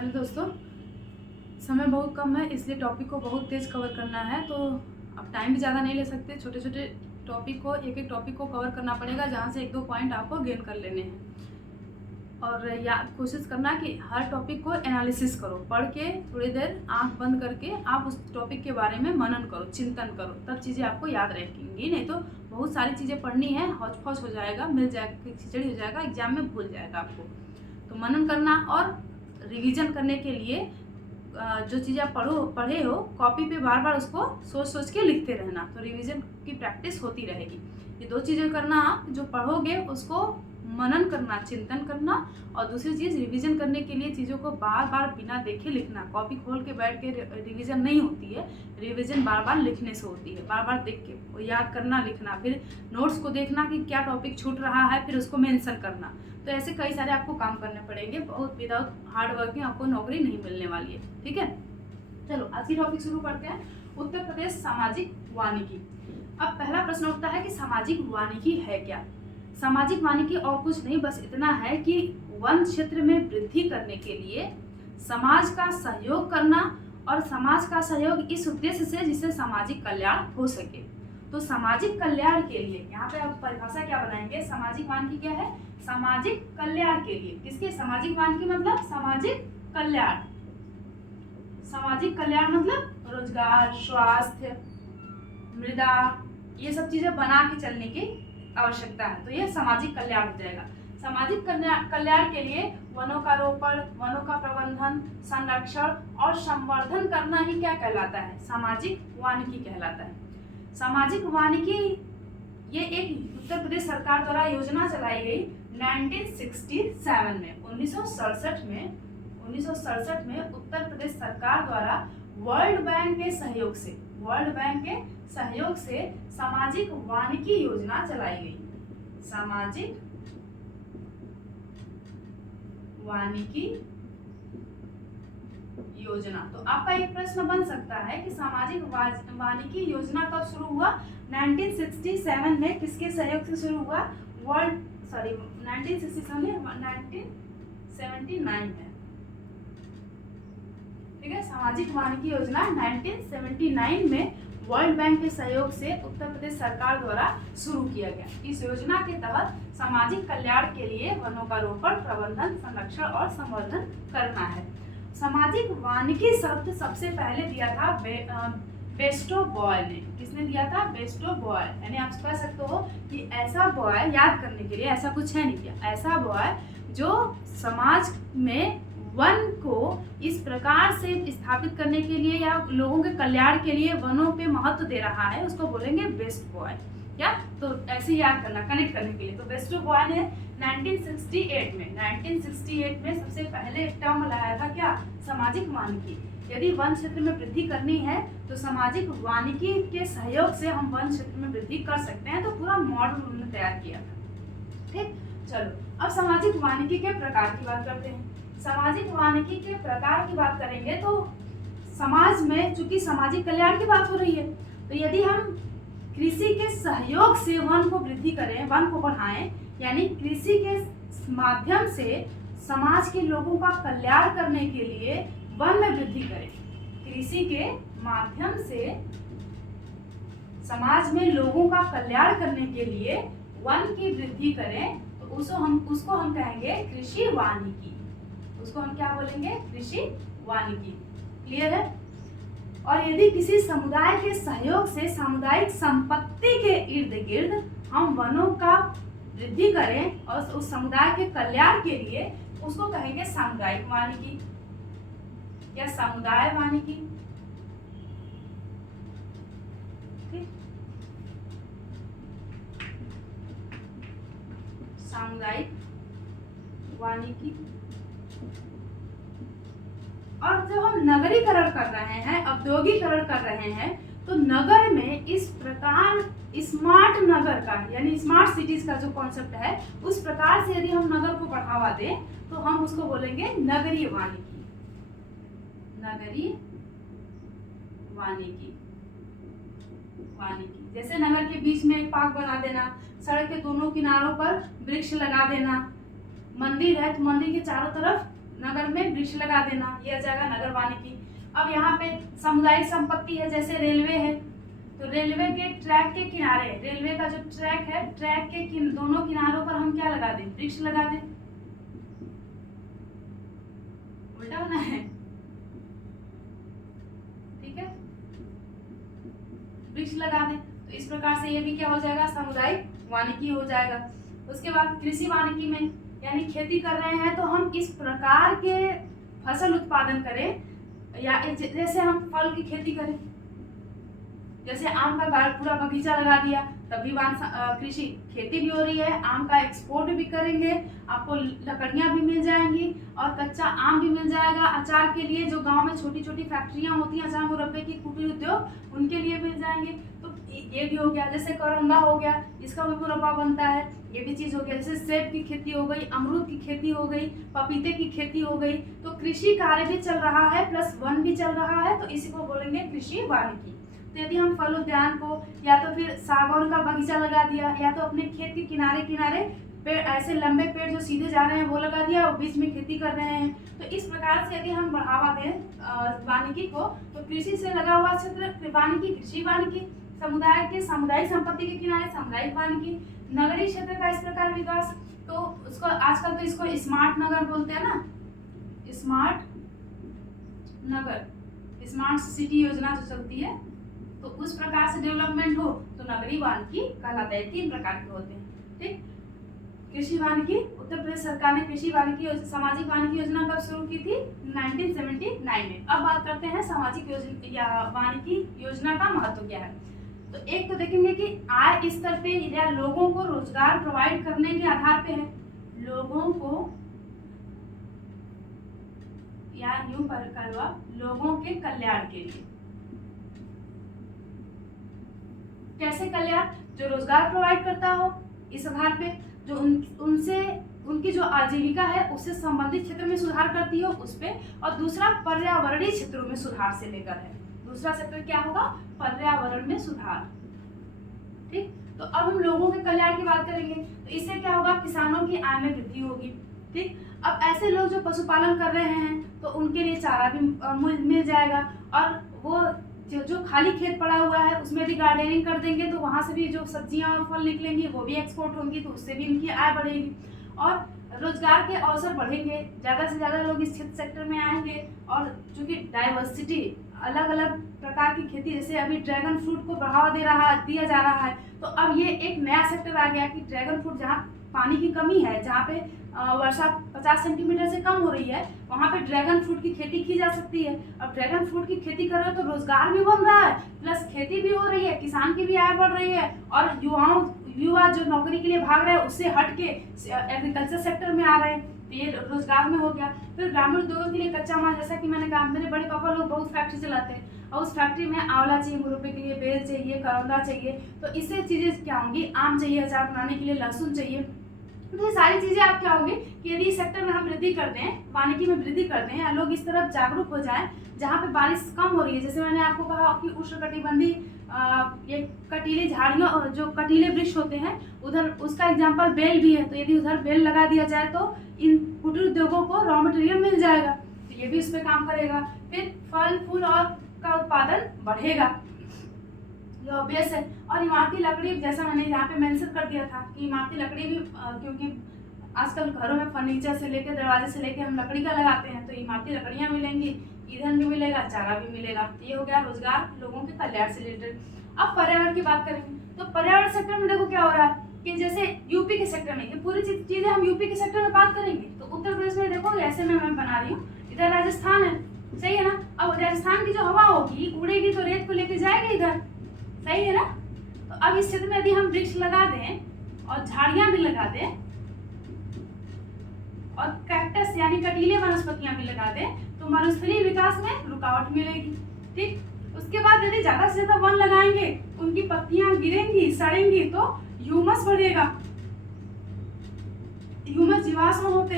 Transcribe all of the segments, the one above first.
Hello दोस्तों, समय बहुत कम है इसलिए टॉपिक को बहुत तेज़ कवर करना है। तो अब टाइम भी ज़्यादा नहीं ले सकते। छोटे छोटे टॉपिक को एक टॉपिक को कवर करना पड़ेगा, जहाँ से एक दो पॉइंट आपको गेन कर लेने हैं। और या कोशिश करना कि हर टॉपिक को एनालिसिस करो, पढ़ के थोड़ी देर आंख बंद करके आप उस टॉपिक के बारे में मनन करो, चिंतन करो, तब चीज़ें आपको याद रहेंगी। नहीं तो बहुत सारी चीज़ें पढ़नी है, हौच पौच हो जाएगा, मिल जाएगा, खिचड़ी हो जाएगा, एग्जाम में भूल जाएगा आपको। तो मनन करना और रिवीजन करने के लिए जो चीज़ आप पढ़े हो कॉपी पे बार बार उसको सोच सोच के लिखते रहना, तो रिवीजन की प्रैक्टिस होती रहेगी। ये दो चीज़ें करना, आप जो पढ़ोगे उसको मनन करना, चिंतन करना, और दूसरी चीज़ रिवीजन करने के लिए चीज़ों को बार बार बिना देखे लिखना। कॉपी खोल के बैठ के रिवीजन नहीं होती है, रिवीजन बार बार लिखने से होती है। बार बार देख के याद करना, लिखना, फिर नोट्स को देखना कि क्या टॉपिक छूट रहा है, फिर उसको मेंशन करना। तो ऐसे कई सारे आपको काम करने पड़ेंगे। बहुत विदाउट हार्ड वर्किंग आपको नौकरी नहीं मिलने वाली है। ठीक है, चलो आज की टॉपिक शुरू करते हैं। उत्तर प्रदेश सामाजिक वानिकी। अब पहला प्रश्न उठता है कि सामाजिक वानिकी है क्या। सामाजिक वानिकी और कुछ नहीं, बस इतना है कि वन क्षेत्र में वृद्धि करने के लिए समाज का सहयोग करना, और समाज का सहयोग इस उद्देश्य से जिससे सामाजिक कल्याण हो सके। तो सामाजिक कल्याण के लिए यहाँ पे आप परिभाषा क्या बनाएंगे, सामाजिक वानिकी क्या है, सामाजिक कल्याण के लिए। किसके सामाजिक वानिकी मतलब सामाजिक कल्याण। सामाजिक कल्याण मतलब रोजगार, स्वास्थ्य, मृदा, ये सब चीजें बना के चलने की आवश्यकता है। तो ये सामाजिक कल्याण हो जाएगा। सामाजिक कल्याण के लिए वनों का रोपण, वनों का प्रबंधन, संरक्षण और संवर्धन करना ही क्या कहलाता है, सामाजिक वानिकी कहलाता है। सामाजिक वानिकी ये एक उत्तर प्रदेश सरकार द्वारा योजना चलाई गई 1967 में, 1967 में उत्तर प्रदेश सरकार द्वारा वर्ल्ड बैंक के सहयोग से सामाजिक वानिकी योजना चलाई गई। सामाजिक वानिकी योजना। तो आपका एक प्रश्न बन सकता है कि सामाजिक वानिकी योजना कब शुरू हुआ। 1967 में किसके सहयोग से शुरू हुआ, 1979 में। ठीक है, सामाजिक वानिकी योजना 1979 में वर्ल्ड बैंक के सहयोग से उत्तर प्रदेश सरकार द्वारा शुरू किया गया। इस योजना के तहत सामाजिक कल्याण के लिए वनों का रोपण, प्रबंधन, संरक्षण और संवर्धन करना है। सामाजिक वानिकी शब्द सबसे पहले दिया था बेस्टो बॉय ने। किसने दिया था, बेस्टो बॉय। यानी आप कह सकते हो कि ऐसा बॉय, याद करने के लिए ऐसा कुछ है नहीं किया, ऐसा बॉय जो समाज में वन को इस प्रकार से स्थापित करने के लिए या लोगों के कल्याण के लिए वनों पे महत्व दे रहा है, उसको बोलेंगे बेस्ट बॉय। क्या, तो ऐसे याद करना, कनेक्ट करने के लिए। तो बेस्ट बॉय ने 1968 में सबसे पहले टर्म लाया था क्या, सामाजिक वानिकी। यदि वन क्षेत्र में वृद्धि करनी है तो सामाजिक वानिकी के सहयोग से हम वन क्षेत्र में वृद्धि कर सकते हैं। तो पूरा मॉडल उन्होंने तैयार किया था। ठीक, चलो अब सामाजिक वानिकी के प्रकार की बात करते हैं। सामाजिक वानिकी के प्रकार की बात करेंगे तो समाज में, चूंकि सामाजिक कल्याण की बात हो रही है, तो यदि हम कृषि के सहयोग से वन को वृद्धि करें, वन को बढ़ाएं, यानी कृषि के माध्यम से समाज के लोगों का कल्याण करने के लिए वन में वृद्धि करें, कृषि के माध्यम से समाज में लोगों का कल्याण करने के लिए वन की वृद्धि करें, तो उसको हम कहेंगे कृषि वानिकी। उसको हम क्या बोलेंगे, कृषि वानिकी। क्लियर है। और यदि किसी समुदाय के सहयोग से सामुदायिक संपत्ति के इर्द गिर्द हम वनों का वृद्धि करें और उस समुदाय के कल्याण के लिए, उसको कहेंगे सामुदायिक वानिकी या समुदाय वानिकी। ठीक, सामुदायिक वानिकी। और जब हम नगरीकरण कर रहे हैं, औद्योगिकरण कर रहे हैं, तो नगर में इस प्रकार स्मार्ट नगर का, यानी स्मार्ट सिटीज का जो कॉन्सेप्ट है, उस प्रकार से यदि हम नगर को बढ़ावा दें तो हम उसको बोलेंगे नगरीय वानिकी। नगरीय वानिकी। जैसे नगर के बीच में एक पार्क बना देना, सड़क के दोनों किनारों पर वृक्ष लगा देना, मंदिर है तो मंदिर के चारों तरफ नगर में वृक्ष लगा देना, ये आ जाएगा नगर वानिकी। अब यहाँ पे सामुदायिक संपत्ति है, जैसे रेलवे है, तो रेलवे के ट्रैक के किनारे, रेलवे का जो ट्रैक है, ट्रैक के दोनों किनारों पर हम क्या लगा दें, वृक्ष लगा दें। उल्टा होना है, ठीक है, वृक्ष लगा दें। तो इस प्रकार से ये भी क्या हो जाएगा, सामुदायिक वानिकी हो जाएगा। उसके बाद कृषि वानिकी में यानी खेती कर रहे हैं तो हम इस प्रकार के फसल उत्पादन करें, या जैसे हम फल की खेती करें, जैसे आम का पूरा बगीचा लगा दिया, तभी कृषि खेती भी हो रही है, आम का एक्सपोर्ट भी करेंगे, आपको लकड़ियां भी मिल जाएंगी और कच्चा आम भी मिल जाएगा। अचार के लिए जो गांव में छोटी छोटी फैक्ट्रियां होती हैं अचार मुरब्बे की, कुटीर उद्योग, उनके लिए मिल जाएंगे। तो ये भी हो गया। जैसे करौंदा हो गया, इसका भी मुरब्बा बनता है, ये भी चीज हो गया। जैसे सेब की खेती हो गई, अमरूद की खेती हो गई, पपीते की खेती हो गई। तो कृषि कार्य भी चल रहा है प्लस वन भी चल रहा है, तो इसी को बोलेंगे कृषि वानिकी। तो यदि हम फल उद्यान को या तो फिर सागौन का बगीचा लगा दिया, या तो अपने खेत के किनारे किनारे पेड़, ऐसे लंबे पेड़ जो सीधे जा रहे हैं वो लगा दिया और बीच में खेती कर रहे हैं। तो इस प्रकार से यदि हम बढ़ावा दें वानिकी को, तो कृषि से लगा हुआ क्षेत्र वानिकी, कृषि वानिकी, समुदाय के सामुदायिक संपत्ति के किनारे सामुदायिक वानिकी, नगरीय क्षेत्र का इस प्रकार विकास, तो उसको आजकल तो इसको स्मार्ट नगर बोलते हैं ना, स्मार्ट नगर, स्मार्ट सिटी योजना जो चलती है, तो उस प्रकार से डेवलपमेंट हो तो नगरीय वानिकी कहलाता है। 3 प्रकार के होते हैं, ठीक। कृषि वानिकी, उत्तर प्रदेश सरकार ने कृषि वानिकी सामाजिक वानिकी योजना कब शुरू की थी, 1979 में। अब बात करते हैं सामाजिक योजना या वानिकी योजना का महत्व क्या है। तो एक तो देखेंगे कि आय स्तर पे या लोगों को रोजगार प्रोवाइड करने के आधार पे है, लोगों को या यूं करवा लोगों के कल्याण के लिए। कैसे कल्याण, जो रोजगार प्रोवाइड करता हो इस आधार पे, जो उनसे उनकी जो आजीविका है उससे संबंधित क्षेत्र में सुधार करती हो उस पे, और दूसरा पर्यावरणीय क्षेत्रों में सुधार से लेकर है। दूसरा सेक्टर क्या होगा, पर्यावरण में सुधार, ठीक। तो अब हम लोगों के कल्याण की बात करेंगे, तो इससे क्या होगा, किसानों की आय में वृद्धि होगी, ठीक। अब ऐसे लोग जो पशुपालन कर रहे हैं तो उनके लिए चारा भी मिल जाएगा, और वो जो खाली खेत पड़ा हुआ है उसमें भी गार्डनिंग कर देंगे तो वहाँ से भी जो सब्जियां और फल निकलेंगी वो भी एक्सपोर्ट होंगी, तो उससे भी उनकी आय बढ़ेगी और रोजगार के अवसर बढ़ेंगे, ज़्यादा से ज़्यादा लोग इस क्षेत्र सेक्टर में आएंगे। और चूँकि डाइवर्सिटी, अलग अलग प्रकार की खेती, जैसे अभी ड्रैगन फ्रूट को बढ़ावा दिया जा रहा है, तो अब ये एक नया सेक्टर आ गया कि ड्रैगन फ्रूट, जहाँ पानी की कमी है, जहाँ पे वर्षा 50 सेंटीमीटर से कम हो रही है, वहाँ पे ड्रैगन फ्रूट की खेती की जा सकती है। अब ड्रैगन फ्रूट की खेती कर रहे हो तो रोजगार भी बन रहा है, प्लस खेती भी हो रही है, किसान की भी आय बढ़ रही है, और युवा जो नौकरी के लिए भाग रहे हैं उससे हट के एग्रीकल्चर सेक्टर में आ रहे हैं, तो ये रोजगार में हो गया। फिर ग्रामीण उद्योगों के लिए कच्चा माल, जैसा कि मैंने कहा, मेरे बड़े पापा लोग बहुत फैक्ट्री चलाते हैं और उस फैक्ट्री में आंवला चाहिए मुरब्बे के लिए, बेल चाहिए, करौंदा चाहिए, तो इससे चीज़ें क्या होंगी, आम चाहिए अचार बनाने के लिए, लहसुन चाहिए। तो ये सारी चीज़ें आप क्या होगी कि यदि इस सेक्टर में हम वृद्धि करते हैं, वानिकी में वृद्धि करते हैं, लोग इस तरफ जागरूक हो जाएं, जहाँ पे बारिश कम हो रही है, जैसे मैंने आपको कहा कि उष्णकटिबंधीय ये कटीली झाड़ियों, जो कटीले वृक्ष होते हैं, उधर उसका एग्जाम्पल बेल भी है, तो यदि उधर बेल लगा दिया जाए तो इन कुटीर उद्योगों को रॉ मटेरियल मिल जाएगा, तो ये भी उस पर काम करेगा। फिर फल फूल और का उत्पादन बढ़ेगा, ये ऑब्वियस है। और इमारती लकड़ी, जैसा मैंने यहाँ पे मेंशन कर दिया था कि इमारती लकड़ी भी, क्योंकि आजकल घरों में फर्नीचर से लेकर दरवाजे से लेकर हम लकड़ी का लगाते हैं, तो इमारती लकड़ियाँ मिलेंगी, ईंधन भी मिलेगा, चारा भी मिलेगा। ये हो गया रोजगार, लोगों के कल्याण से रिलेटेड। अब पर्यावरण की बात करेंगे तो पर्यावरण सेक्टर में देखो क्या हो रहा है कि जैसे यूपी के सेक्टर में, ये पूरी चीजें हम यूपी के सेक्टर में बात करेंगे, तो उत्तर प्रदेश में देखो ऐसे में मैं बना रही हूँ, इधर राजस्थान है, सही है ना। अब राजस्थान की जो हवा होगी उड़ेगी तो रेत को लेके जाएगी इधर, सही है ना। तो अब इस क्षेत्र में यदि हम वृक्ष लगा दें और झाड़ियां भी लगा दें और कैक्टस यानी कटीले वनस्पतियां भी लगा दें, तो मरुस्थलीय विकास में रुकावट मिलेगी, ठीक। उसके बाद यदि ज्यादा से ज्यादा वन लगाएंगे, उनकी पत्तियां गिरेंगी, सड़ेंगी, तो ह्यूमस बढ़ेगा। ह्यूमस जीवांश होते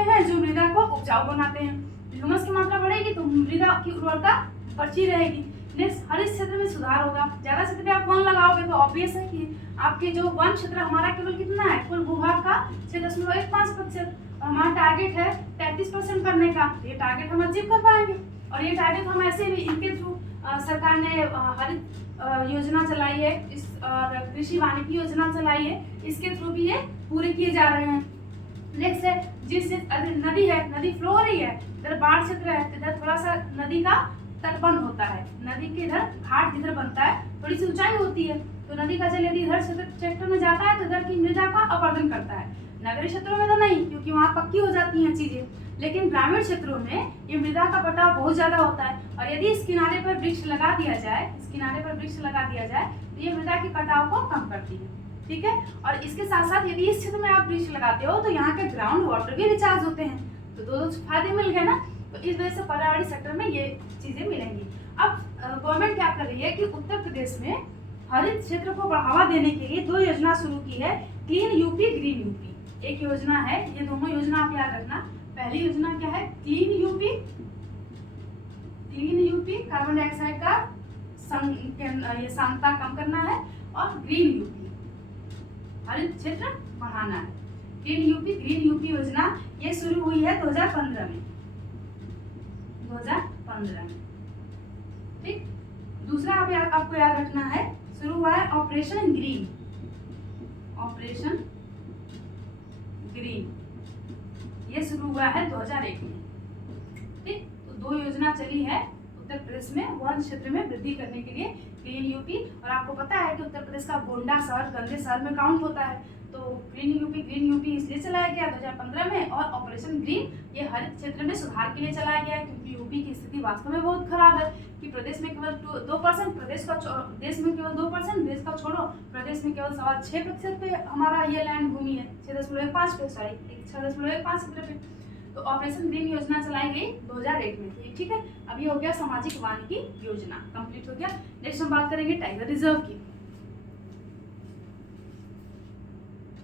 हैं जो मृदा को उपजाऊ बनाते हैं, ह्यूमस की मात्रा बढ़ेगी तो मृदा की उर्वरता बची रहेगी। नेक्स्ट, हरित क्षेत्र में सुधार होगा। ज्यादा क्षेत्र में आप वन लगाओगे तो ऑब्वियस है कि आपके जो वन क्षेत्र हमारा केवल कितना है, कुल भूभाग का 6.15%, और हमारा टारगेट है 35% करने का, ये टारगेट हम अचीव कर पाएंगे। और ये टारगेट हम ऐसे भी इनके थ्रू सरकार ने हरित योजना चलाई है, इस और कृषि वानिकी योजना चलाई है, इसके थ्रू भी ये पूरे किए जा रहे हैं। नेक्स्ट है, जिस नदी है, नदी फ्लो हो रही है, इधर बाढ़ क्षेत्र है, इधर थोड़ा सा नदी का तटबंध होता है, नदी के इधर घाट जिधर बनता है थोड़ी सी ऊंचाई होती है, तो नदी का जल यदि इधर क्षेत्र में जाता है तो इधर की मृदा का अपर्दन करता है। नगरीय क्षेत्रों में तो नहीं, क्योंकि वहाँ पक्की हो जाती हैं चीजें, लेकिन ग्रामीण क्षेत्रों में ये मृदा का कटाव बहुत ज्यादा होता है। और यदि इस किनारे पर वृक्ष लगा दिया जाए, इस किनारे पर वृक्ष लगा दिया जाए तो ये मृदा के कटाव को कम करती है, ठीक है। और इसके साथ साथ यदि इस क्षेत्र में आप वृक्ष लगाते हो तो यहाँ के ग्राउंड वाटर भी रिचार्ज होते हैं, तो दो फायदे मिल गए ना। तो इस वजह से पर्यावरणीय सेक्टर में ये चीजें मिलेंगी। अब गवर्नमेंट क्या कर रही है कि उत्तर प्रदेश में हरित क्षेत्र को बढ़ावा देने के लिए 2 योजना शुरू की है, क्लीन यूपी, ग्रीन यूपी। एक योजना है, ये दोनों योजना आप याद रखना। पहली योजना क्या है, clean UP, clean UP carbon dioxide का ये सांद्रता कम करना है, और ग्रीन यूपी हरित क्षेत्र बढ़ाना है। क्लीन यूपी, ग्रीन यूपी योजना ये शुरू हुई है 2015 में, 2015 में, ठीक। दूसरा आपको याद रखना है, शुरू हुआ है ऑपरेशन ग्रीन, ऑपरेशन ग्रीन, ये शुरू हुआ है 2001 में, ठीक। तो 2 योजना चली है उत्तर प्रदेश में वन क्षेत्र में वृद्धि करने के लिए, क्लीन यूपी। और आपको पता है कि उत्तर प्रदेश का गोंडा शहर गंदे शहर में काउंट होता है, तो क्लीन यूपी, ग्रीन यूपी इसलिए चलाया गया 2015 में। और ऑपरेशन ग्रीन ये हरित क्षेत्र में सुधार के लिए चलाया गया है, क्योंकि यूपी की स्थिति वास्तव में बहुत खराब है कि प्रदेश में केवल 2%, प्रदेश का देश में केवल 2%, देश का छोड़ो, प्रदेश में केवल 6.5% पे हमारा ये लैंड भूमि है, 6.5 पे, सॉरी 6.5 पे। तो ऑपरेशन ग्रीन योजना चलाई गई 2001 में थी, ठीक है। अब ये हो गया सामाजिक वानिकी योजना, कंप्लीट हो गया। नेक्स्ट हम बात करेंगे टाइगर रिजर्व की।